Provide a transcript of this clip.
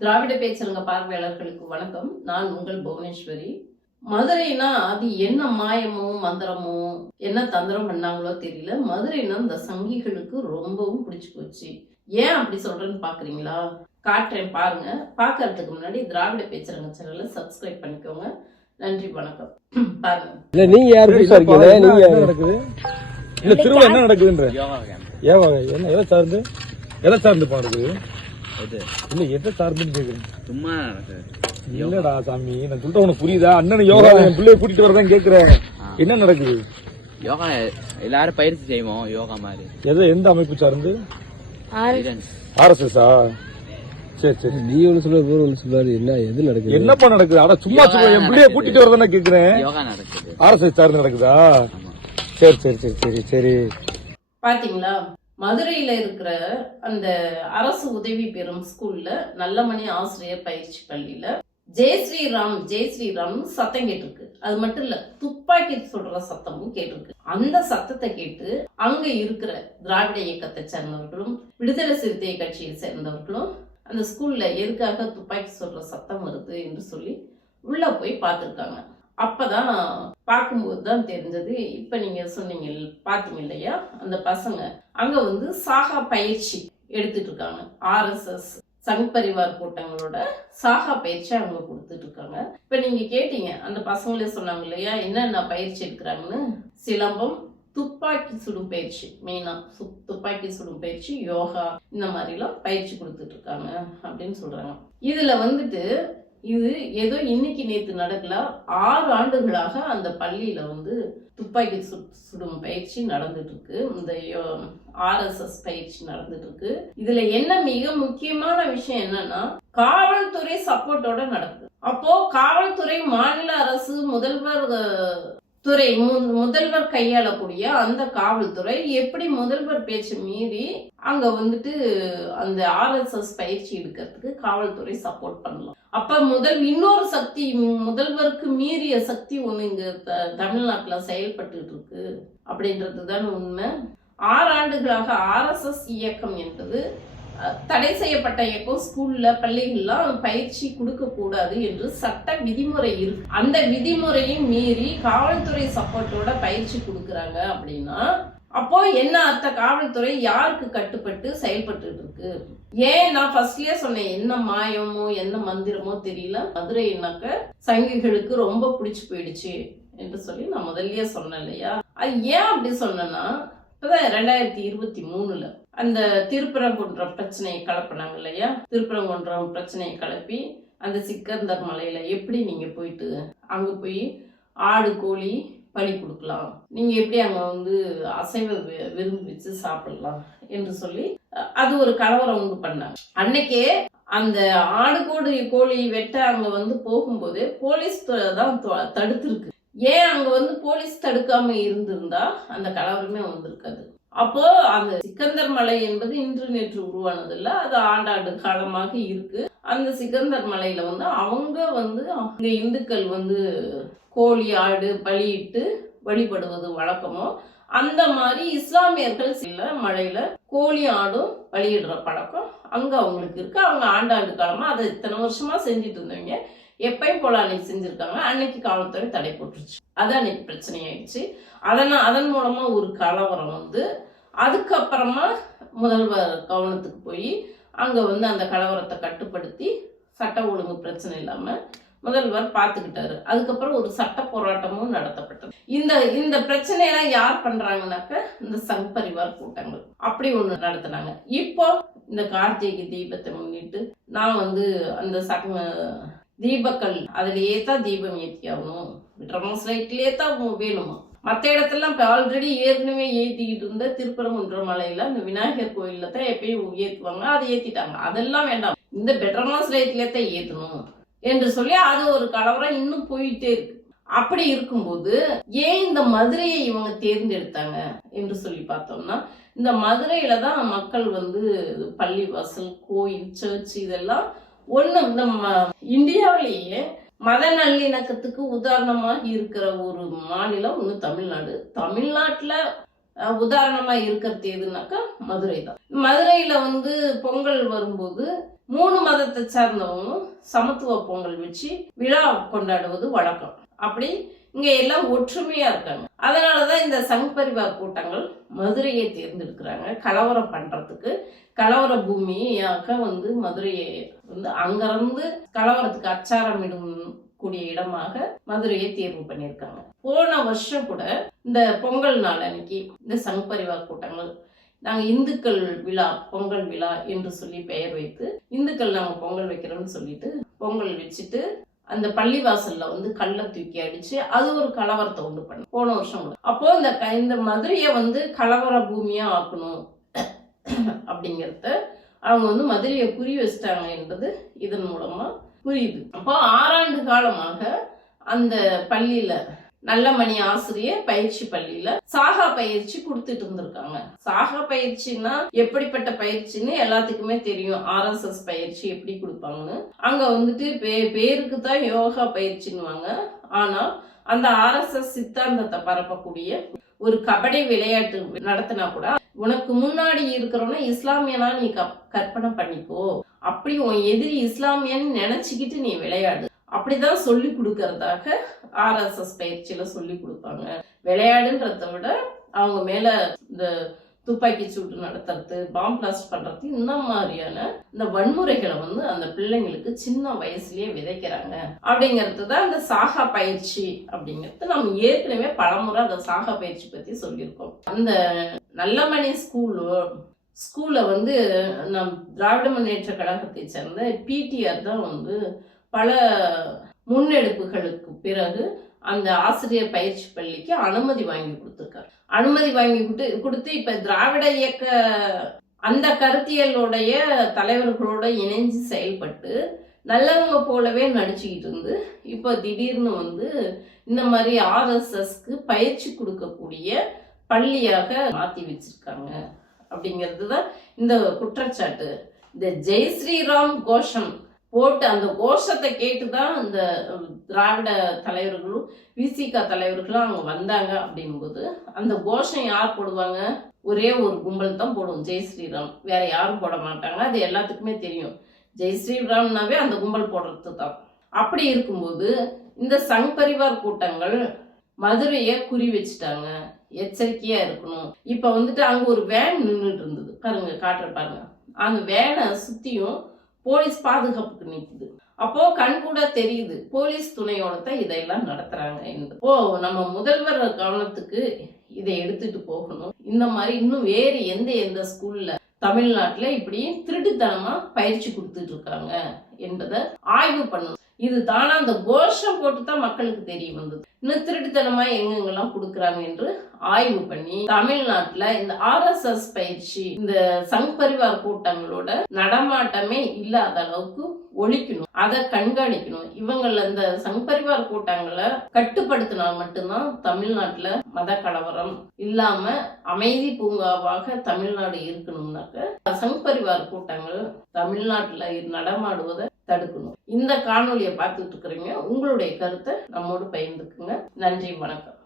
திராவிட பேச்சரங்க பார்வையாளர்களுக்கு வணக்கம். நான் உங்கள் புவனேஸ்வரி. மதுரைனா அது என்ன மாயமோ மந்திரமோ என்ன தந்திரம் பண்ணாங்களோ தெரியல. மதுரைனா இந்த சங்கிகளுக்கு ரொம்பவும் பிடிச்சு போச்சு. ஏன் அப்படி சொல்றேன்னு பாக்குறீங்களா? காட்டுறேன் பாருங்க. பார்க்கறதுக்கு முன்னாடி திராவிட பேச்சரங்க சேனலை சப்ஸ்கிரைப் பண்ணிக்கோங்க. நன்றி வணக்கம். பாருங்க. இல்ல நீங்க யாரு என்ன நீங்க என்ன நடக்குது? இல்ல திருவிழா என்ன நடக்குதுன்ற? ஏவா என்ன எதை சார்ந்து? எதை சார்ந்து இல்ல எதை சார்ந்துன்னு கேக்குறேன் சும்மா இல்லடா சாமி நான் சொல்ற உனக்கு புரியுதா? அண்ணன் யோகா என் பிள்ளைய கூட்டிட்டு வரதான் கேக்குறேன். என்ன நடக்குது? யோகா எல்லாரும் பயிற்சி செய்வோம் யோகா மாதிரி. எதை எந்த அமைப்பு சார்ந்து. ஆர்எஸ்எஸ்ஆ சரி சரி. நீ ஒண்ணு சொல்ல இவரு ஒண்ணு சொல்றாரு என்ன எது நடக்குது? என்னப்பா நடக்குது? அட சும்மா சொல்ல என் பிள்ளைய கூட்டிட்டு வரதானே கேக்குறேன். யோகா நடக்குது. ஆர்எஸ்எஸ் சார்ந்து நடக்குதா? சரி சரி சரி சரி சரி. பாத்தீங்களா? மதுரையில் இருக்கிற அந்த அரசு உதவி பெறும் ஸ்கூல்ல நல்லமணி ஆசிரியர் பயிற்சி பள்ளியில ஜெய் ஸ்ரீராம் ஜெய் ஸ்ரீராம் சத்தம் கேட்டிருக்கு. அது மட்டும் இல்ல துப்பாக்கி சொல்ற சத்தமும் கேட்டிருக்கு. அந்த சத்தத்தை கேட்டு அங்க இருக்கிற திராவிட இயக்கத்தை சேர்ந்தவர்களும் விடுதலை சிறுத்தை கட்சியை சேர்ந்தவர்களும் அந்த ஸ்கூல்ல எதுக்காக துப்பாக்கி சொல்ற சத்தம் வருது என்று சொல்லி உள்ள போய் பார்த்துருக்காங்க. அப்பதான் பார்க்கும்போது தான் தெரிஞ்சது. இப்ப நீங்க சொன்னீங்க பாத்தீங்க இல்லையா? அந்த பசங்க. அங்க வந்து சாகா பயிற்சி எடுத்துட்டு இருக்காங்க ஆர்எஸ்எஸ் சங் பரிவார் கூட்டங்களோட சாகா பயிற்சி அவங்க கொடுத்துட்டு இருக்காங்க இப்ப நீங்க கேட்டீங்க அந்த பசங்களே சொன்னாங்க இல்லையா? என்னென்ன பயிற்சி எடுக்கிறாங்கன்னு? சிலம்பம் துப்பாக்கி சுடும் பயிற்சி மெயினா துப்பாக்கி சுடும் பயிற்சி யோகா இந்த மாதிரிலாம் பயிற்சி கொடுத்துட்டு இருக்காங்க அப்படின்னு சொல்றாங்க. இதுல வந்துட்டு இது ஏதோ இன்னைக்கு நேற்று நடக்கல. ஆறு ஆண்டுகளாக அந்த பள்ளியில வந்து துப்பாக்கி சு- சுடும் பயிற்சி நடந்துட்டு இருக்கு இந்த ஆர்எஸ்எஸ் பயிற்சி நடந்துட்டு இருக்கு இதுல என்ன மிக முக்கியமான விஷயம் என்னன்னா காவல்துறை சப்போர்ட்டோட நடக்குது. அப்போ காவல்துறை மாநில அரசு முதல்வர் துறை முதல்வர் கையாளக்கூடிய அந்த காவல்துறை எப்படி முதல்வர் பேச்சு மீறி அங்க வந்துட்டு அந்த ஆர்எஸ்எஸ் பயிற்சி எடுக்கிறதுக்கு காவல்துறை சப்போர்ட் பண்ணலாம். அப்ப முதல் இன்னொரு சக்தி முதல்வருக்கு மீறிய சக்தி ஒண்ணு இங்க த- தமிழ்நாட்டுல செயல்பட்டு இருக்கு. அப்படின்றது தான் உண்மை ஆறு ஆண்டுகளாக ஆர்எஸ்எஸ் இயக்கம் என்பது தடை செய்யப்பட்ட இயக்கம் ஸ்கூல்ல பள்ளிகள்லாம் பயிற்சி கொடுக்க கூடாது என்று சட்ட விதிமுறை இருக்கு அந்த விதிமுறையும் மீறி காவல்துறை சப்போர்ட்டோட பயிற்சி கொடுக்கறாங்க அப்படின்னா அப்போ என்ன அர்த்த? காவல்துறை யாருக்கு கட்டுப்பட்டு செயல்பட்டு இருக்கு ஏன் நான் ஃபர்ஸ்ட்லயே சொன்னேன் என்ன மாயமோ என்ன மந்திரமோ தெரியல. மதுரைனாக்க சங்கிகளுக்கு ரொம்ப பிடிச்சு போயிடுச்சு என்று சொல்லி நான் முதல்லயே சொன்னேன் இல்லையா? அது ஏன் அப்படி சொன்னேன்னா இப்பதான் ரெண்டாயிரத்தி இருபத்தி மூணுல அந்த திருப்பரங்குன்றம் பிரச்சனையை கலப்பினாங்க இல்லையா? திருப்பரங்குன்றம் பிரச்சனையை கலப்பி அந்த சிக்கந்தர் மலையில எப்படி நீங்க போயிட்டு அங்க போய் ஆடு கோழி பலி கொடுக்கலாம்? நீங்க எப்படி அங்க வந்து அசைவ வி- விருந்து வச்சு சாப்பிடலாம் என்று சொல்லி அது ஒரு கலவரம் உண்டு பண்ணாங்க. அன்னைக்கே அந்த ஆடு கோடு கோழி வெட்ட அங்க வந்து போகும்போது போலீஸ் தான் தடுத்துருக்கு. ஏன் அங்க வந்து போலீஸ் தடுக்காம இருந்திருந்தா அந்த கலவரமே வந்திருக்காது. அப்போ அந்த சிக்கந்தர் மலை என்பது இன்று நேற்று உருவானது அது ஆண்டாண்டு காலமாக இருக்கு. அந்த சிக்கந்தர் மலையில வந்து அவங்க வந்து அங்க இந்துக்கள் வந்து கோழி ஆடு பலியிட்டு வழிபடுவது வழக்கமோ அந்த மாதிரி இஸ்லாமியர்கள் சில மலையில கோழி ஆடும் பலியிடுற பழக்கம் அங்க அவங்களுக்கு இருக்கு. அவங்க ஆண்டாண்டு காலமா அதை இத்தனை வருஷமா செஞ்சுட்டு இருந்தவங்க. எப்பயும் போல அன்னைக்கு செஞ்சிருக்காங்க. அன்னைக்கு காவல்துறை தடை போட்டுருச்சு. அது அன்னைக்கு பிரச்சனை ஆயிடுச்சு அதனால் அதன் மூலமா ஒரு கலவரம் வந்து அதுக்கப்புறமா முதல்வர் கவனத்துக்கு போய் அங்க வந்து அந்த கலவரத்தை கட்டுப்படுத்தி சட்ட ஒழுங்கு பிரச்சனை இல்லாம முதல்வர் பார்த்துக்கிட்டாரு அதுக்கப்புறம் ஒரு சட்ட போராட்டமும் நடத்தப்பட்டது. இந்த இந்த பிரச்சனையெல்லாம் யார் பண்றாங்கனாக்க இந்த சங் பரிவார் கூட்டங்கள். அப்படி ஒன்று நடத்தினாங்க. இப்போ இந்த கார்த்திகை தீபத்தை முன்னிட்டு நான் வந்து அந்த சங்க தீபக்கல். அதுலயே தான் தீபம் ஏற்றி ஆகணும் விட்ரமாஸ் லைட்லயே தான் வேணுமா? மற்ற இடத்துலாம் இப்போ ஆல்ரெடி ஏற்கனவே ஏற்றிக்கிட்டு இருந்த திருப்பரங்குன்ற மலையில அந்த விநாயகர் கோயிலில் தான் எப்பயும் ஏற்றுவாங்க அதை ஏற்றிட்டாங்க அதெல்லாம் வேண்டாம். இந்த பெட்ரமாஸ் லைட்லேயே தான் ஏற்றணும் என்று சொல்லி அது ஒரு கலவரம் இன்னும் போயிட்டே இருக்கு. அப்படி இருக்கும்போது ஏன் இந்த மதுரையை இவங்க தேர்ந்தெடுத்தாங்க என்று சொல்லி பார்த்தோம்னா இந்த மதுரையில தான் மக்கள் வந்து பள்ளிவாசல் கோயில் சர்ச் இதெல்லாம் ஒண்ணு இந்த இந்தியாவிலேயே மத நல்லிணக்கத்துக்கு உதாரணமா இருக்கிற ஒரு மாநிலம் ஒன்று தமிழ்நாடு. தமிழ்நாட்டுல அஹ், உதாரணமா இருக்கிறது எதுனாக்கா மதுரை தான். மதுரையில வந்து பொங்கல் வரும்போது மூணு மதத்தை சார்ந்தவங்களும் சமத்துவ பொங்கல் வச்சு விழா கொண்டாடுவது வழக்கம். அப்படி இங்க எல்லாம் ஒற்றுமையா இருக்காங்க அதனாலதான் இந்த சங் பரிவார் கூட்டங்கள் மதுரையை தேர்ந்தெடுக்கிறாங்க. கலவரம் பண்றதுக்கு கலவர பூமியாக வந்து மதுரையை வந்து அங்கிருந்து கலவரத்துக்கு அச்சாரமிடும் கூடிய இடமாக மதுரையை தேர்வு பண்ணியிருக்காங்க. போன வருஷம் கூட இந்த பொங்கல் நாள் அன்னைக்கு இந்த சங் பரிவார் கூட்டங்கள் நாங்கள் இந்துக்கள் விழா பொங்கல் விழா என்று சொல்லி பெயர் வைத்து இந்துக்கள் நாங்கள் பொங்கல் வைக்கிறோம்னு சொல்லிட்டு பொங்கல் வச்சுட்டு அந்த பள்ளிவாசல்ல வந்து கல்லை தூக்கி அடிச்சு அது ஒரு கலவரத்தை உண்டு பண்ண போன வருஷம் அப்போ இந்த இந்த மதுரையை வந்து கலவர பூமியா ஆக்கணும் அப்படிங்கிறத அவங்க வந்து மதுரையை குறி வச்சிட்டாங்க என்பது இதன் மூலமா புரியுது. அப்போ ஆறாண்டு காலமாக அந்த பள்ளியில நல்லமணி ஆசிரியர் பயிற்சி பள்ளியில சாகா பயிற்சி கொடுத்துட்டு இருந்திருக்காங்க சாகா பயிற்சின்னா எப்படிப்பட்ட பயிற்சின்னு எல்லாத்துக்குமே தெரியும். ஆர்எஸ்எஸ் பயிற்சி எப்படி கொடுப்பாங்கன்னு. அங்க வந்துட்டு பே பேருக்கு தான் யோகா பயிற்சின்னுவாங்க. ஆனா அந்த ஆர்எஸ்எஸ் சித்தாந்தத்தை பரப்பக்கூடிய ஒரு கபடி விளையாட்டு நடத்தினா கூட உனக்கு முன்னாடி இருக்கிறவன இஸ்லாமியனா நீ கப்- கற்பனை பண்ணிக்கோ. அப்படி உன் எதிரி இஸ்லாமியன்னு நினைச்சுக்கிட்டு நீ விளையாடு. அப்படிதான் சொல்லி கொடுக்கறதாக ஆர்எஸ்எஸ் பயிற்சியில சொல்லி கொடுப்பாங்க விளையாடுன்றத விட அவங்க மேல இந்த துப்பாக்கி சூட்டு நடத்துறது பாம் பிளாஸ்ட் பண்றது இந்த மாதிரியான இந்த வன்முறைகளை வந்து அந்த பிள்ளைங்களுக்கு சின்ன வயசுலயே விதைக்கிறாங்க. அப்படிங்கிறது தான் இந்த சாகா பயிற்சி அப்படிங்கிறது. நம்ம ஏற்கனவே பலமுறை அந்த சாகா பயிற்சி பத்தி சொல்லியிருக்கோம். அந்த நல்லமணி ஸ்கூலு ஸ்கூல்ல வந்து நம் திராவிட முன்னேற்ற கழகத்தை சேர்ந்த பிடிஆர் தான் வந்து பல முன்னெடுப்புகளுக்கு பிறகு அந்த ஆசிரியர் பயிற்சி பள்ளிக்கு அனுமதி வாங்கி கொடுத்துருக்காரு. அனுமதி வாங்கி கொடுத்து கொடுத்து இப்ப திராவிட இயக்க அந்த கருத்தியலுடைய தலைவர்களோட இணைஞ்சு செயல்பட்டு நல்லவங்க போலவே நடிச்சுக்கிட்டு இருந்து இப்போ திடீர்னு வந்து இந்த மாதிரி ஆர்எஸ்எஸ்க்கு பயிற்சி கொடுக்கக்கூடிய பள்ளியாக மாற்றி வச்சிருக்காங்க. அப்படிங்கிறது தான் இந்த குற்றச்சாட்டு. இந்த ஜெய் ஸ்ரீராம் கோஷம் போட்டு அந்த கோஷத்தை கேட்டு தான் இந்த திராவிட தலைவர்களும் விசிக தலைவர்களும் அவங்க வந்தாங்க அப்படிங்கும்போது அந்த கோஷம் யார் போடுவாங்க? ஒரே ஒரு கும்பல் தான் போடும் ஜெய் ஸ்ரீராம். வேற யாரும் போட மாட்டாங்க. அது எல்லாத்துக்குமே தெரியும். ஜெய் ஸ்ரீராம்னாவே அந்த கும்பல் போடுறது தான். அப்படி இருக்கும்போது இந்த சங் பரிவார் கூட்டங்கள் மதுரையை குறி வச்சுட்டாங்க. எச்சரிக்கையா இருக்கணும். இப்ப வந்துட்டு அங்க ஒரு வேன் நின்றுட்டு இருந்தது. பாருங்க காட்டுற பாருங்க. அந்த வேனை சுத்தியும் போலீஸ் பாதுகாப்புக்கு நிற்குது அப்போ கண் கூட தெரியுது போலீஸ் துணையோட தான் இதெல்லாம் நடத்துறாங்க இப்போ ஓ நம்ம முதல்வர் கவனத்துக்கு இதை எடுத்துட்டு போகணும். இந்த மாதிரி இன்னும் வேறு எந்த எந்த ஸ்கூல்ல தமிழ்நாட்டில் இப்படி திருட்டுத்தனமா பயிற்சி கொடுத்துட்டு இருக்காங்க என்பதை ஆய்வு பண்ணணும். இது தானா அந்த கோஷம் போட்டு தான் மக்களுக்கு தெரிய வந்தது. இன்னும் திருட்டுத்தனமா எங்கெங்கெல்லாம் கொடுக்குறாங்க என்று ஆய்வு பண்ணி தமிழ்நாட்டுல இந்த ஆர்எஸ்எஸ் பயிற்சி இந்த சங் பரிவார் கூட்டங்களோட நடமாட்டமே இல்லாத அளவுக்கு ஒழிக்கணும் அதை கண்காணிக்கணும். இவங்கள இந்த சங் பரிவார் கூட்டங்களை கட்டுப்படுத்தினால் மட்டும்தான் தமிழ்நாட்டுல மத கலவரம் இல்லாம அமைதி பூங்காவாக தமிழ்நாடு இருக்கணும்னாக்க சங் பரிவார் கூட்டங்கள் தமிழ்நாட்டுல நடமாடுவதை தடுக்கணும். இந்த காணொலியை பார்த்துட்டு இருக்கிறீங்க. உங்களுடைய கருத்தை நம்மோடு பகிர்ந்துக்குங்க. நன்றி வணக்கம்.